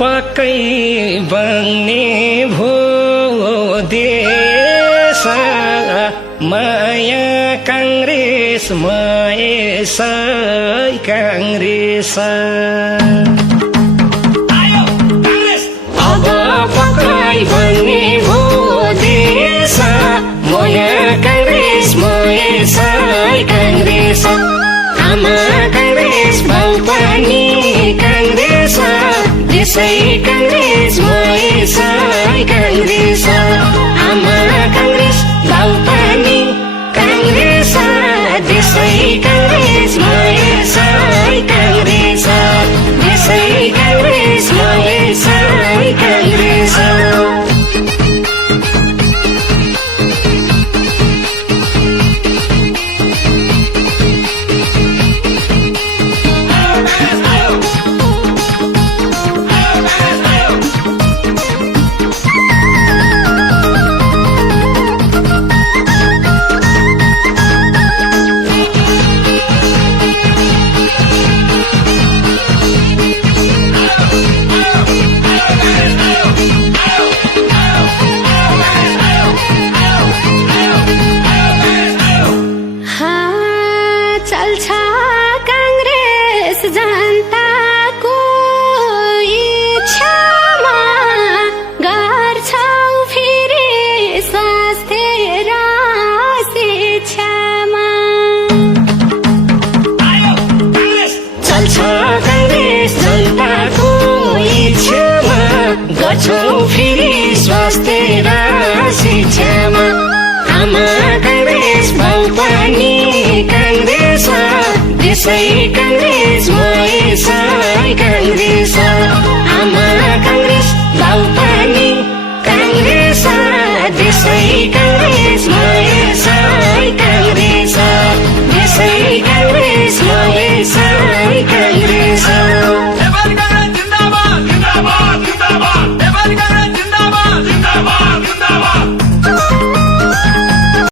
पक्कै बन्ने भो देश माया काङ्ग्रेस मयसै काङ्ग्रेस अब पक्कै बन्ने भो देश माया काङ्ग्रेस मयसै काङ्ग्रेस आमा काङ्ग्रेस बाउ पनि काङ्ग्रेस देशै काङ्ग्रेस मयसै काङ्ग्रेस आमा काङ्ग्रेस बाउ पनि काङ्ग्रेस देशै काङ्ग्रेस मयसै काङ्ग्रेस देशै काङ्ग्रेस मयसै काङ्ग्रेस जनताको इच्छामा गर्छौ फेरि स्वास्थ्य र शिक्षामा चल्छ काङ्ग्रेस जनताको इच्छामा गर्छौ फेरि स्वास्थ्य र शिक्षामा आमा काङ्ग्रेस बाउ पनि काङ्ग्रेस देशै काङ्ग्रेस मयसै काङ्ग्रेस